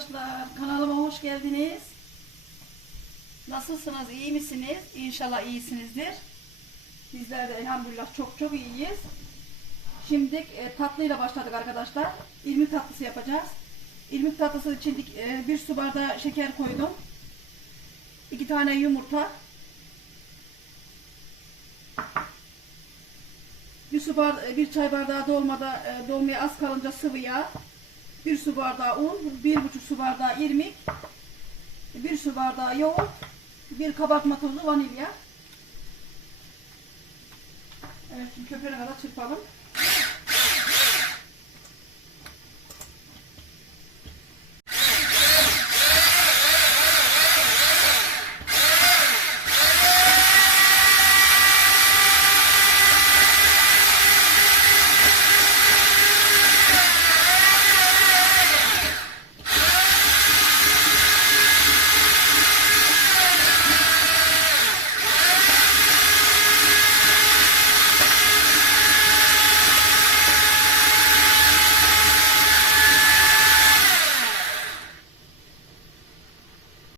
arkadaşlar. Kanalıma hoş geldiniz. Nasılsınız? iyi misiniz? İnşallah iyisinizdir. Bizler de elhamdülillah çok çok iyiyiz. Şimdi e, tatlıyla başladık arkadaşlar. İrmik tatlısı yapacağız. İrmik tatlısı için e, bir su bardağı şeker koydum. İki tane yumurta. Bir su bardağı, bir çay bardağı dolmada e, dolmaya az kalınca sıvı yağ. Bir su bardağı un, bir buçuk su bardağı irmik, bir su bardağı yoğurt, bir kabartma tozu vanilya. Evet şimdi köpüğüne kadar çırpalım.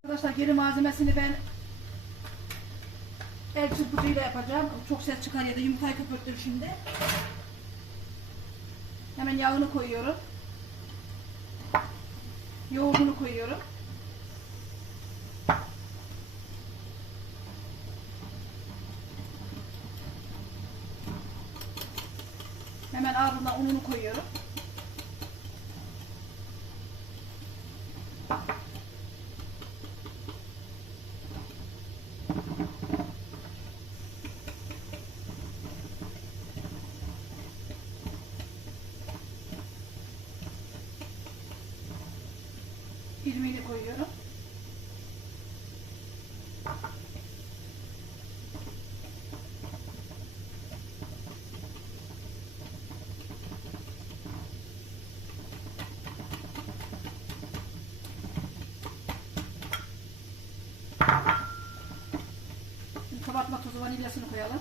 Arkadaşlar geri malzemesini ben el çırpıcıyla yapacağım. Çok ses çıkar ya da yumurtayı köpürttüm şimdi. Hemen yağını koyuyorum. Yoğurdunu koyuyorum. Hemen ardından ununu koyuyorum. İrmiğini koyuyorum. Kabartma tozu vanilyasını koyalım.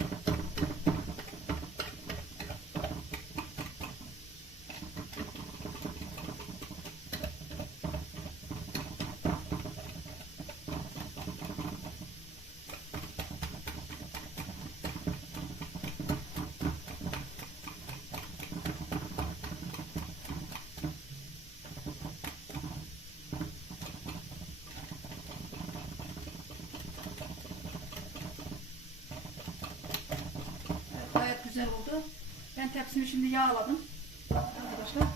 tepsimi şimdi yağladım. Arkadaşlar.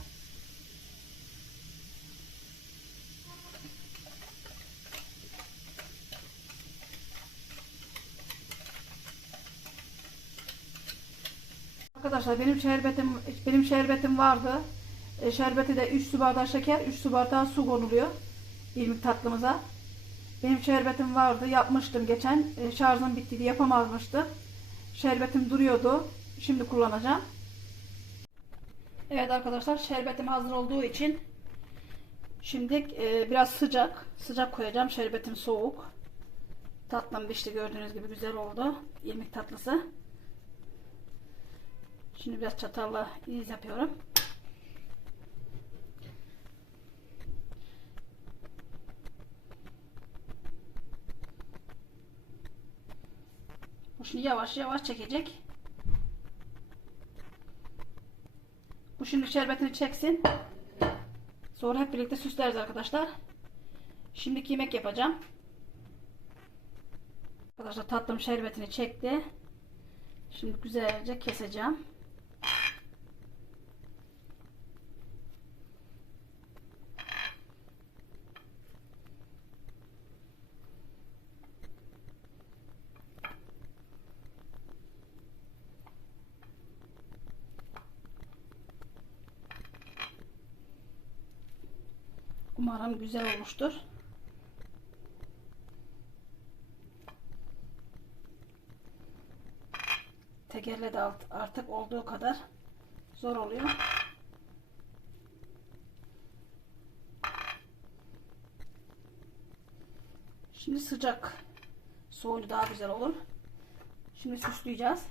Arkadaşlar benim şerbetim benim şerbetim vardı. E, şerbeti de 3 su bardağı şeker, 3 su bardağı su konuluyor. İrmik tatlımıza. Benim şerbetim vardı. Yapmıştım geçen. E, şarjım bittiydi. Yapamazmıştım. Şerbetim duruyordu. Şimdi kullanacağım. Evet arkadaşlar şerbetim hazır olduğu için şimdi e, biraz sıcak sıcak koyacağım. Şerbetim soğuk. Tatlım pişti gördüğünüz gibi güzel oldu. İrmik tatlısı. Şimdi biraz çatalla iz yapıyorum. Bu şimdi yavaş yavaş çekecek. Şimdi şerbetini çeksin. Sonra hep birlikte süsleriz arkadaşlar. Şimdiki yemek yapacağım. Arkadaşlar tatlım şerbetini çekti. Şimdi güzelce keseceğim. Umarım güzel olmuştur. Tekerle de artık olduğu kadar Zor oluyor. Şimdi sıcak. Soğunca daha güzel olur. Şimdi süsleyeceğiz.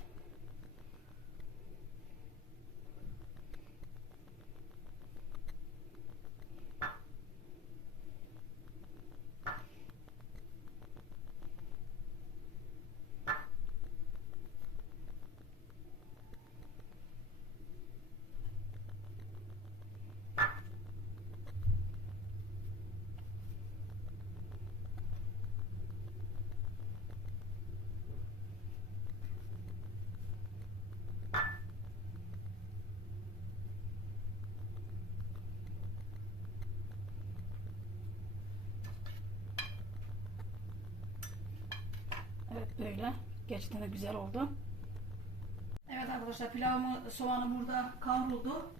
Evet böyle. Gerçekten de güzel oldu. Evet arkadaşlar pilavımı soğanı burada kavruldu.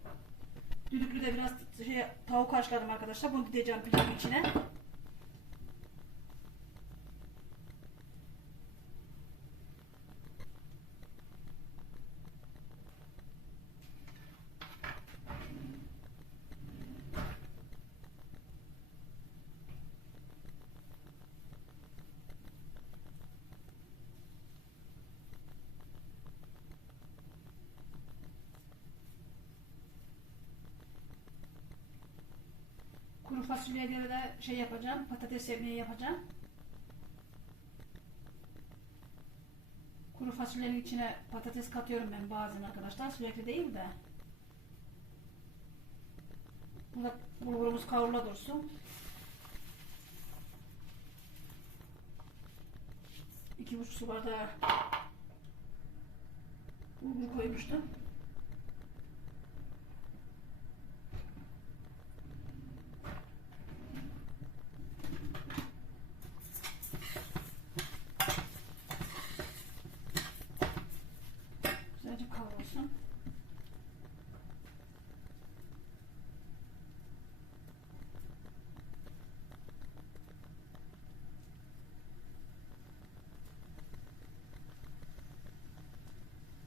Düdüklü de biraz şey, tavuk haşladım arkadaşlar. Bunu gideceğim pilavın içine. Kuru fasulyeleri de şey yapacağım. Patates yemeği yapacağım. Kuru fasulyenin içine patates katıyorum ben bazen arkadaşlar. Sürekli değil de. Burada bulgurumuz kavrula dursun. İki buçuk su bardağı bulgur koymuştum. Güzelce kavrulsun.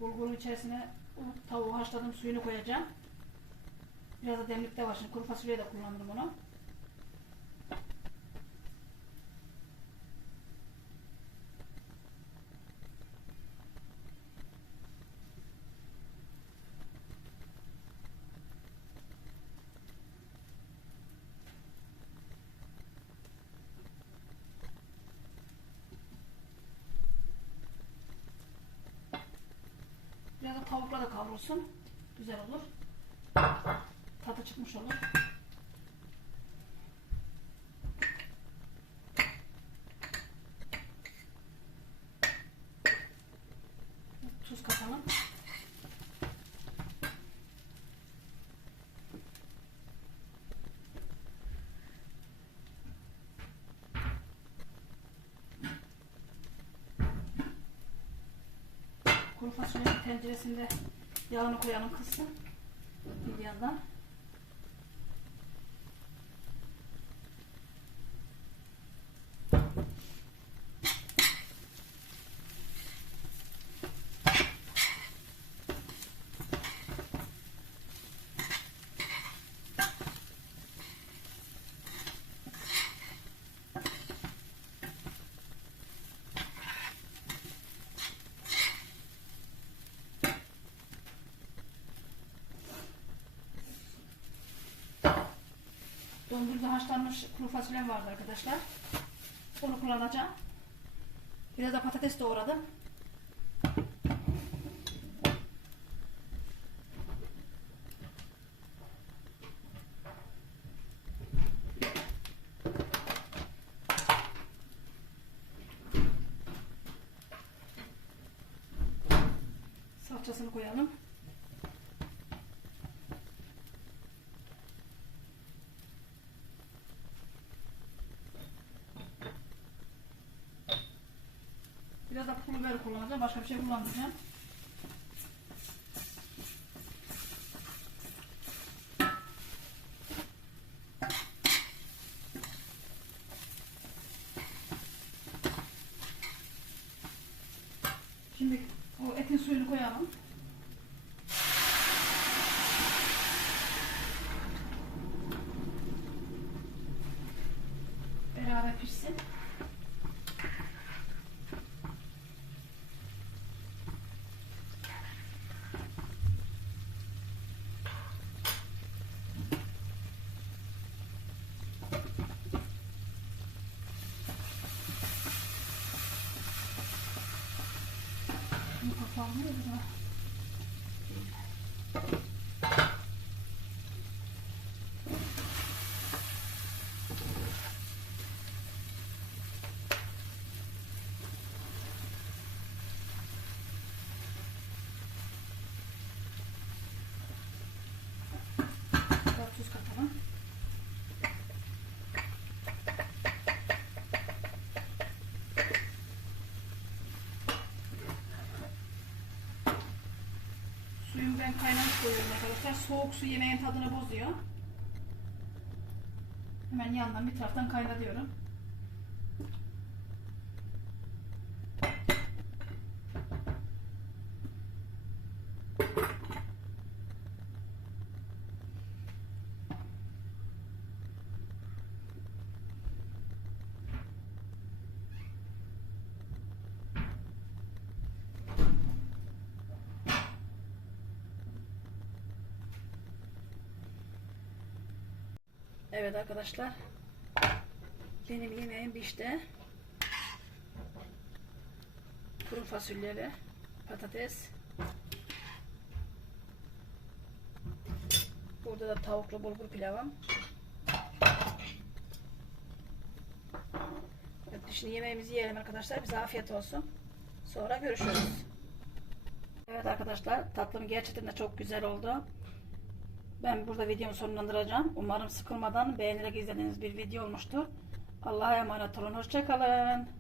Bulgurun içerisine tavuğu haşladım suyunu koyacağım. Biraz da demlikte var şimdi kuru fasulye de kullandım onu. Tavukla da kavrulsun. Güzel olur. Tadı çıkmış olur. Kuru fasulyenin tenceresinde yağını koyalım kızsın. Bir yandan. Haşlanmış kuru fasulyem vardı arkadaşlar. Onu kullanacağım. Biraz da patates doğradım. Salçasını koyalım. Biraz da pul biber kullanacağım. Başka bir şey kullanmayacağım. Şimdi o etin suyunu koyalım. 黄的是吧？Kaynamış koyuyorum arkadaşlar. Soğuk su yemeğin tadını bozuyor. Hemen yandan bir taraftan kaynatıyorum. Evet arkadaşlar. Benim yemeğim pişti. Kuru fasulyeli patates. Burada da tavuklu bulgur pilavım. Evet, şimdi yemeğimizi yiyelim arkadaşlar. Bize afiyet olsun. Sonra görüşürüz. Evet arkadaşlar tatlım gerçekten de çok güzel oldu. Ben burada videomu sonlandıracağım. Umarım sıkılmadan beğenerek izlediğiniz bir video olmuştur. Allah'a emanet olun. Hoşçakalın.